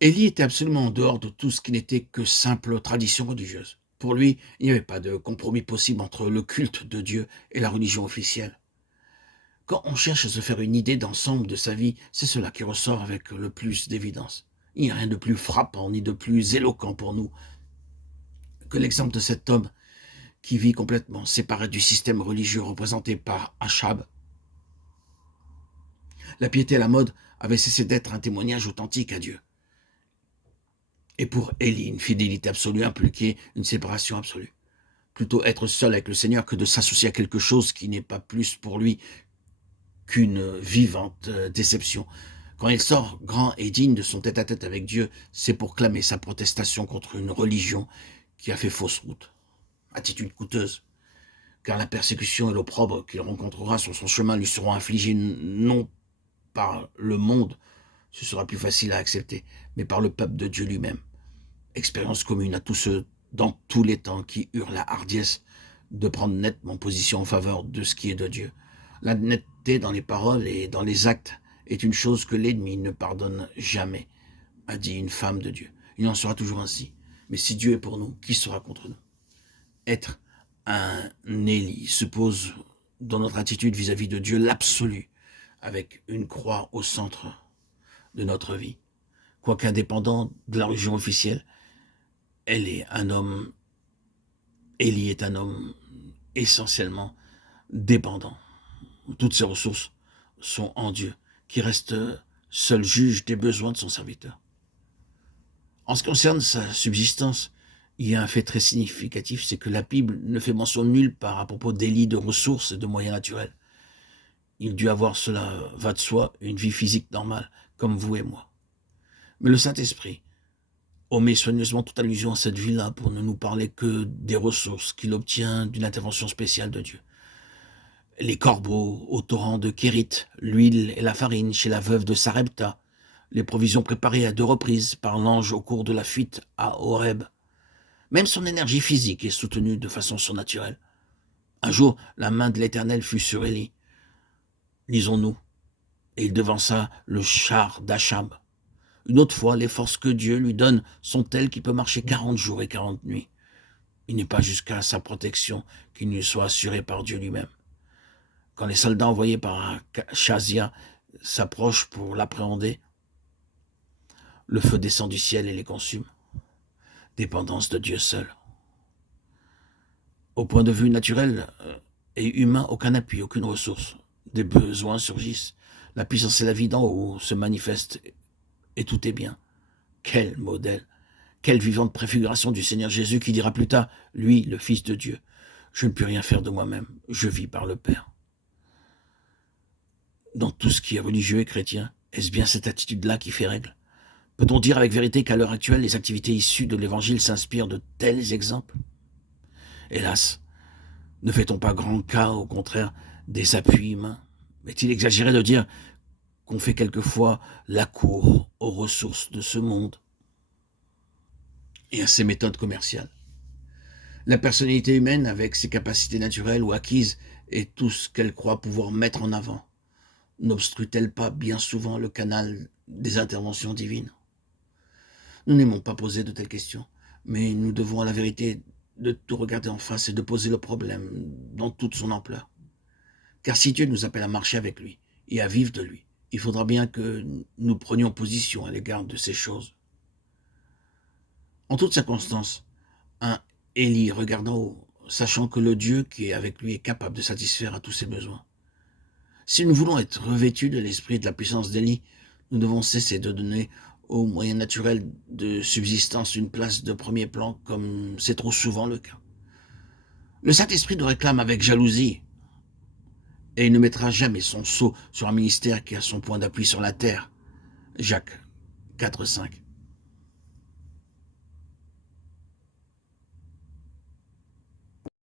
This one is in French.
Élie était absolument en dehors de tout ce qui n'était que simple tradition religieuse. Pour lui, il n'y avait pas de compromis possible entre le culte de Dieu et la religion officielle. Quand on cherche à se faire une idée d'ensemble de sa vie, c'est cela qui ressort avec le plus d'évidence. Il n'y a rien de plus frappant ni de plus éloquent pour nous que l'exemple de cet homme qui vit complètement séparé du système religieux représenté par Achab. La piété à la mode avait cessé d'être un témoignage authentique à Dieu. Et pour Élie, une fidélité absolue impliquait une séparation absolue. Plutôt être seul avec le Seigneur que de s'associer à quelque chose qui n'est pas plus pour lui qu'une vivante déception. Quand il sort grand et digne de son tête-à-tête avec Dieu, c'est pour clamer sa protestation contre une religion qui a fait fausse route. Attitude coûteuse, car la persécution et l'opprobre qu'il rencontrera sur son chemin lui seront infligés non par le monde, ce sera plus facile à accepter, mais par le peuple de Dieu lui-même. Expérience commune à tous ceux dans tous les temps qui eurent la hardiesse de prendre nettement position en faveur de ce qui est de Dieu. La netteté dans les paroles et dans les actes est une chose que l'ennemi ne pardonne jamais, a dit une femme de Dieu. Il en sera toujours ainsi. Mais si Dieu est pour nous, qui sera contre nous? Être un Élie suppose, dans notre attitude vis-à-vis de Dieu, l'absolu, avec une croix au centre de notre vie. Quoique indépendant de la religion officielle, Élie est un homme essentiellement dépendant. Toutes ses ressources sont en Dieu, qui reste seul juge des besoins de son serviteur. En ce qui concerne sa subsistance, il y a un fait très significatif, c'est que la Bible ne fait mention nulle part à propos d'Élie de ressources et de moyens naturels. Il dut avoir, cela va de soi, une vie physique normale, comme vous et moi. Mais le Saint-Esprit omet soigneusement toute allusion à cette vie-là pour ne nous parler que des ressources qu'il obtient d'une intervention spéciale de Dieu. Les corbeaux au torrent de Kérit, l'huile et la farine chez la veuve de Sarepta, les provisions préparées à 2 reprises par l'ange au cours de la fuite à Horeb. Même son énergie physique est soutenue de façon surnaturelle. Un jour, la main de l'Éternel fut sur Élie, lisons-nous, et il devança le char d'Achab. Une autre fois, les forces que Dieu lui donne sont telles qu'il peut marcher 40 jours et 40 nuits. Il n'est pas jusqu'à sa protection qu'il ne soit assuré par Dieu lui-même. Quand les soldats envoyés par Chazia s'approchent pour l'appréhender, le feu descend du ciel et les consume. Dépendance de Dieu seul. Au point de vue naturel et humain, aucun appui, aucune ressource. Des besoins surgissent. La puissance et la vie d'en haut se manifestent et tout est bien. Quel modèle! Quelle vivante préfiguration du Seigneur Jésus qui dira plus tard, lui, le Fils de Dieu, je ne puis rien faire de moi-même, je vis par le Père. Dans tout ce qui est religieux et chrétien, est-ce bien cette attitude-là qui fait règle? Peut-on dire avec vérité qu'à l'heure actuelle, les activités issues de l'Évangile s'inspirent de tels exemples? Hélas, ne fait-on pas grand cas, au contraire, des appuis humains? Est-il exagéré de dire qu'on fait quelquefois la cour aux ressources de ce monde et à ses méthodes commerciales? La personnalité humaine, avec ses capacités naturelles ou acquises, et tout ce qu'elle croit pouvoir mettre en avant, n'obstrue-t-elle pas bien souvent le canal des interventions divines? Nous n'aimons pas poser de telles questions, mais nous devons à la vérité de tout regarder en face et de poser le problème dans toute son ampleur. Car si Dieu nous appelle à marcher avec lui et à vivre de lui, il faudra bien que nous prenions position à l'égard de ces choses. En toutes circonstances, un Élie regarde en haut, sachant que le Dieu qui est avec lui est capable de satisfaire à tous ses besoins. Si nous voulons être revêtus de l'esprit et de la puissance d'Élie, nous devons cesser de donner aux moyens naturels de subsistance une place de premier plan, comme c'est trop souvent le cas. Le Saint-Esprit nous réclame avec jalousie, et il ne mettra jamais son sceau sur un ministère qui a son point d'appui sur la terre. Jacques 4,5.